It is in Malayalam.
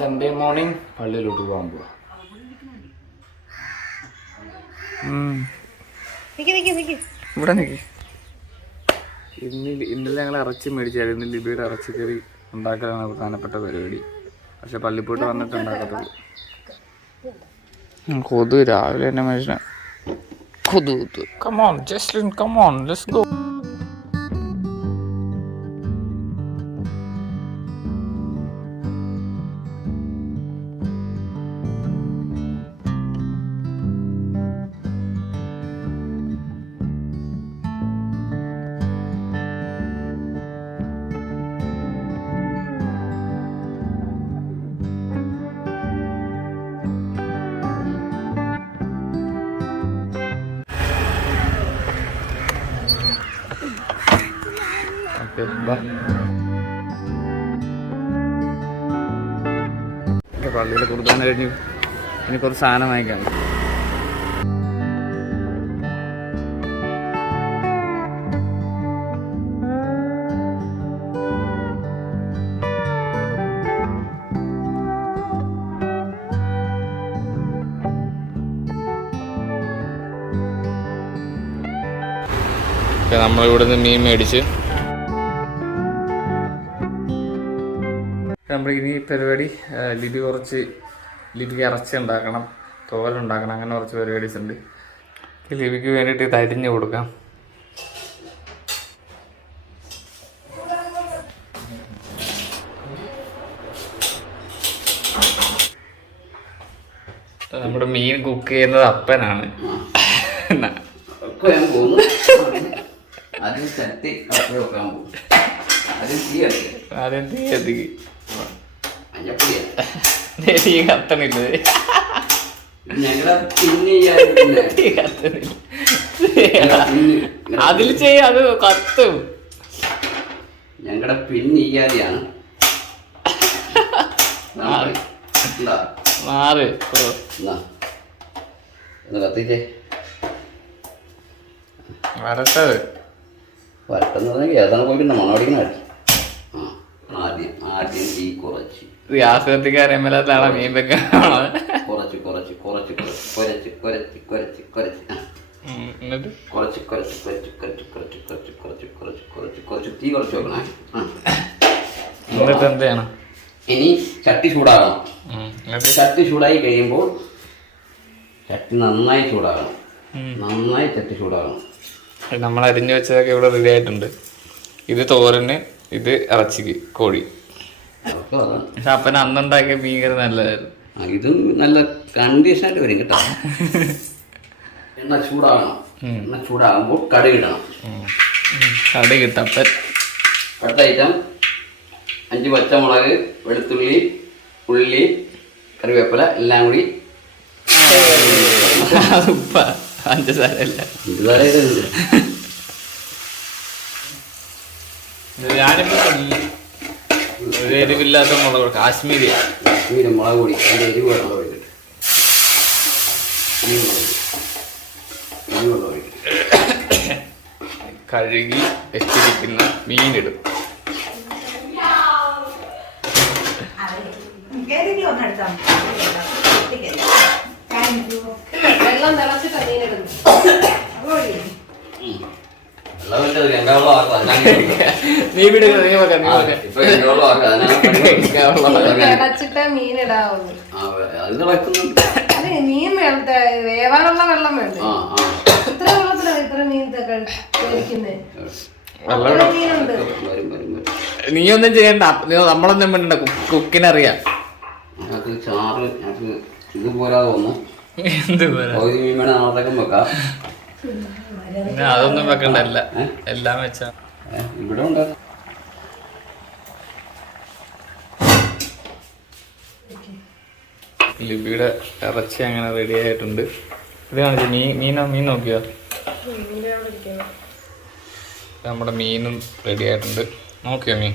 സൺഡേ മോർണിംഗ് പള്ളിയിലോട്ട് പോകാൻ പോവാ. ഇവിടെ നിൽക്കി. ഇന്നലെ ഞങ്ങൾ ഇറച്ചി മേടിച്ചായിരുന്നു. ഇന്ന് ലിബിയുടെ ഇറച്ചിക്കറി ഉണ്ടാക്കലാണ് പ്രധാനപ്പെട്ട പരിപാടി. പക്ഷെ പള്ളിപ്പോട്ട് വന്നിട്ട് ഉണ്ടാക്കത്തുള്ളൂ. കൊതു രാവിലെ തന്നെ മനുഷ്യനെ കൊതു. Come on Jaslin, come on let's go. പള്ളിയിൽ കുർബാന കഴിഞ്ഞു. ഇനി കുറച്ച് സാധനം വാങ്ങിക്കാം. നമ്മളിവിടുന്ന് മീൻ മേടിച്ച് നമ്മൾ ഇനി പരിപാടി ലിബിക്ക് ഇറച്ചി ഉണ്ടാക്കണം, തോരൻ ഉണ്ടാക്കണം, അങ്ങനെ കുറച്ച് പരിപാടീസ് ഉണ്ട്. ലിബിക്ക് വേണ്ടിയിട്ട് ഇത് അരിഞ്ഞ് കൊടുക്കാം. നമ്മുടെ മീൻ കുക്ക് ചെയ്യുന്നത് അപ്പനാണ്. ആദ്യം തീ കത്തിക്ക്. തീ കത്തണില്ല. അതിൽ ചെയ്യ, അത് കത്തും. ഞങ്ങളുടെ പിന്നിയാണ് മാറ് കത്തിച്ചേ. വരട്ടത് വരട്ടെന്ന് പറഞ്ഞാൽ ഏതാണ് പോയിട്ട് മണോടിക്കണ. ആദ്യം തീ കുറച്ച് ഗ്യാസ് കത്തിക്കാരമ്മലാത്താണ് മീൻ വെക്കാണ്. കുറച്ച് കുറച്ച് കുറച്ച് കുറച്ച് കുറച്ച് കുറച്ച് കുറച്ച് എന്നിട്ട് കുറച്ച് കുറച്ച് കുറച്ച് കുറച്ച് കുറച്ച് കുറച്ച് കുറച്ച് കുറച്ച് കുറച്ച് കുറച്ച് തീ കുറച്ച് വെക്കണേ. എന്നിട്ട് എന്ത് ചെയ്യണം? ഇനി ചട്ടി ചൂടാകണം. ചട്ടി ചൂടായി കഴിയുമ്പോൾ ചട്ടി നന്നായി ചൂടാകണം. നന്നായി ചട്ടി ചൂടാകണം. നമ്മൾ അരിഞ്ഞു വെച്ചതൊക്കെ ഇവിടെ റെഡി ആയിട്ടുണ്ട്. ഇത് തോരന്, ഇത് ഇറച്ചിക്ക് കോഴി. പക്ഷെ അപ്പന അന്നുണ്ടാക്കിയ മീൻകറി നല്ലതായിരുന്നു. ഇതും നല്ല കണ്ടീഷനായിട്ട് വരും കേട്ടോ. എണ്ണ ചൂടാകണം. എണ്ണ ചൂടാകുമ്പോൾ കടുകിടണം. കടുകിട്ടപ്പൻ അടുത്ത ഐറ്റം 5 പച്ചമുളക്, വെളുത്തുള്ളി, ഉള്ളി, കറിവേപ്പില എല്ലാം കൂടി. ഉപ്പ പഞ്ചസാരല്ല, ഞാനിപ്പോ ഒരു എരിവില്ലാത്ത മുളക്, കാശ്മീരി മുളക് പൊടി. അതിൻ്റെ എരിവ് വെള്ളം ഒഴിക്കട്ടെ. കഴുകി വെച്ചിരിക്കുന്ന മീനിടും. വെള്ളം തിളച്ചിട്ടാ മീനിടുന്നു. നീ തിളച്ചിട്ടേ മീനിടാവുള്ളൂ. അതെ, മീൻ വേവാനുള്ള വെള്ളം വേണ്ട. ഇത്ര വെള്ളത്തിലാണ് ഇത്ര മീൻ കഴിക്കുന്നേ. മീനുണ്ട്. നീ ഒന്നും ചെയ്യണ്ട, നമ്മളൊന്നും വേണ്ട. കുക്കിനറിയാം. ചാറ് ഇത് പോരാതെ വന്നു. എന്ത് പോരാ? നാളത്തേക്കും വെക്കാം. അതൊന്നും വെക്കണ്ടല്ല, എല്ലാം വെച്ചാ ഇവിടെ ഉണ്ട്. ലിബിയുടെ ഇറച്ചി അങ്ങനെ റെഡി ആയിട്ടുണ്ട്. ഇത് കാണിച്ചു മീൻ നോക്കിയോ? നമ്മുടെ മീനും റെഡി ആയിട്ടുണ്ട്. നോക്കിയോ മീൻ?